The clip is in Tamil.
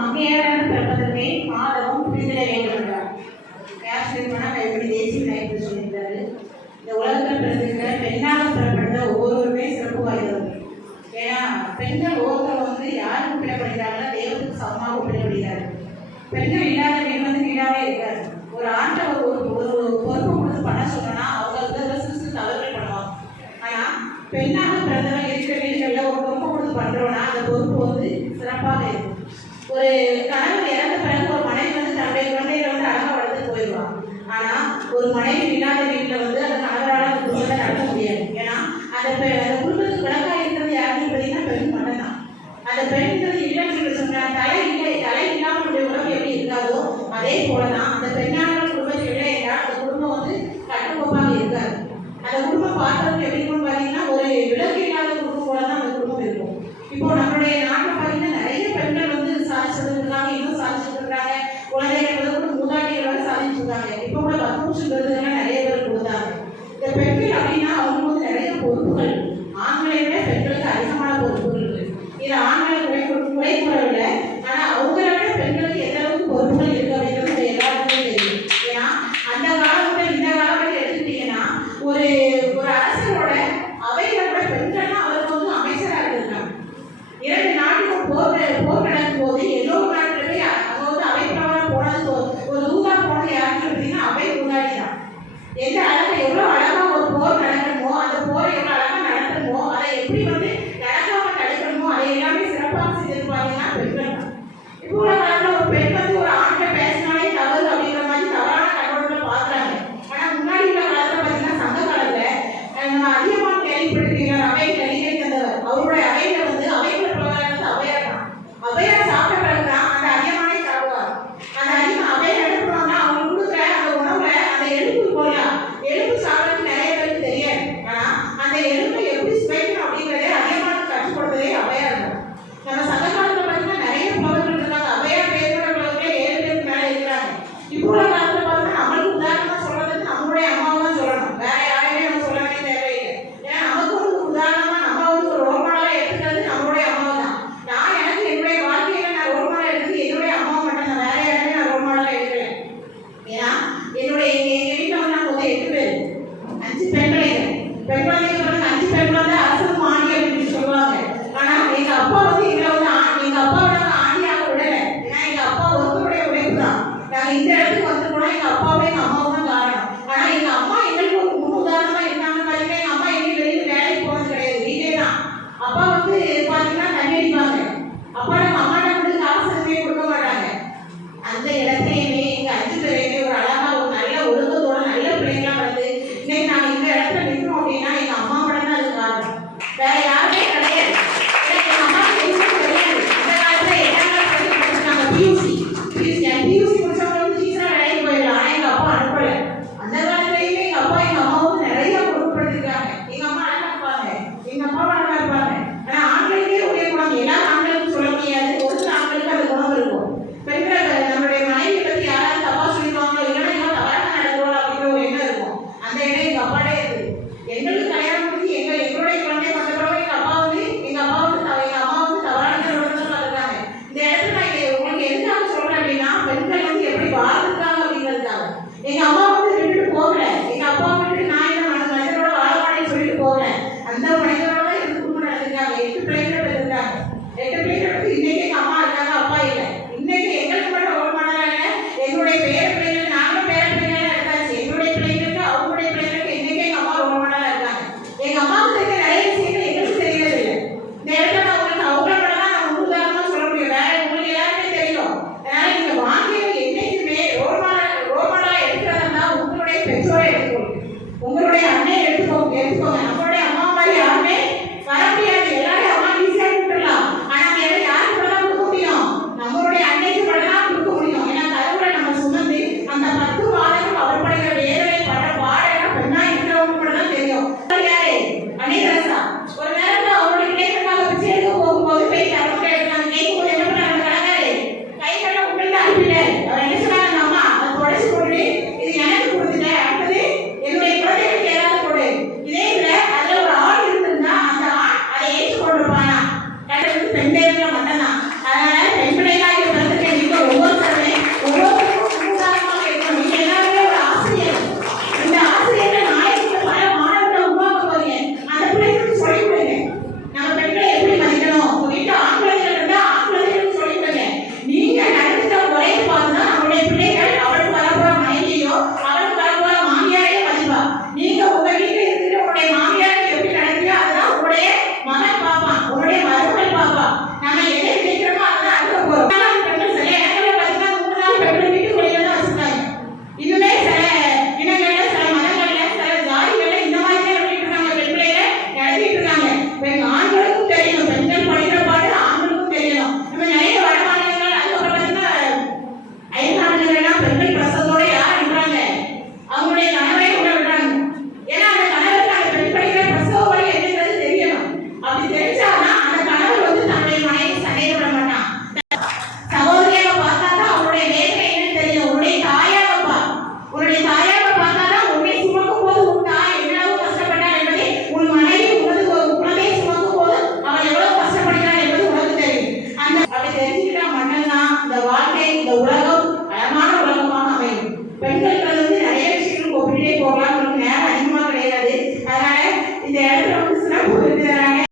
மங்கையராக பிறப்பதற்கே மாதவம் புரிந்திட வேண்டும் என்றார். யார் சொல்லியிருப்பானா கைப்படி தேசிய நாயகர் சொல்லியிருந்தாரு. இந்த உலகத்தில் பிறந்திருக்கிற பெண்ணாக பிறப்பட்ட ஒவ்வொருவருமே சிறப்பு வாய்ந்தவர். ஏன்னா பெண்கள் ஒவ்வொருத்தர் வந்து யாருக்கு ஒப்பிடப்படுகிறார்களோ தெய்வத்துக்கு சமமாக ஒப்பிடப்படுகிறார்கள். பெண்கள் இல்லாத வீடு வந்து வீடாகவே இருக்காது. ஒரு ஆட்டை ஒரு பொறுப்பு கொடுத்து பண்ண சொன்னோன்னா அவங்க வந்து சிறு தவறுகள் பண்ணுவாங்க. ஆனால் பெண்ணாக பிறந்தவங்க இருக்கிற வீடுகளில் ஒரு பொறுப்பு கொடுத்து பண்ணுறோன்னா அந்த பொறுப்பு வந்து சிறப்பாக இருக்கும். ஒரு கணவர் இறந்த பிறகு ஒரு மனைவி வந்து தன்னுடைய குழந்தைகளை வந்து அழகாக வளர்த்து போயிடுவாங்க. ஆனால் ஒரு மனைவி இல்லாத வீட்டில் வந்து அந்த கணவரால் அந்த குடும்பத்தை நடத்த முடியாது. ஏன்னா அந்த குடும்பத்துக்கு விளக்காக இருக்கிறது யாருன்னு பார்த்தீங்கன்னா பெண் மட்டும்தான். அந்த பெண்கள் இல்லைன்னு சொன்ன தலை இல்லாமல் உடம்பு எப்படி இருக்காதோ அதே போலதான் அந்த பெண்ணான குடும்பத்தில் இல்லை என்றால் அந்த குடும்பம் வந்து கட்டுக்கோப்பாக இருக்காது. அந்த குடும்பம் பார்க்கறதுக்கு எப்படி இருக்கும்னு பார்த்தீங்கன்னா ஒரு விளக்கு இல்லாத குடும்பம் போலதான் அந்த குடும்பம் இருக்கும். இப்போ நம்மளுடைய நாட்டில் பார்த்தீங்கன்னா நிறைய பெண்கள் வந்து சாதிச்சுட்டு இருக்காங்க, இன்னும் சாதிச்சுட்டு இருக்காங்க. குழந்தைகள் கூட மூதாட்டிகளோட சாதிச்சுட்டு இருக்காங்க. இப்போ கூட 10 நிமிஷம் விருதுலாம் நிறைய பேர் கொடுத்தாங்க. இந்த பெண்கள் அப்படின்னா அவங்க வந்து நிறைய பொறுப்புகள், ஆண்களை விட பெண்களுக்கு அதிகமான பொறுப்புகள் இருக்கு. இது ஆண்களை குறை கூறவில்லை. ஆனால் போகலாம், உங்களுக்கு நேரம் அதிகமாக கிடையாது. அதனால இந்த இடத்துல வந்து சிறப்பு விருந்தினராக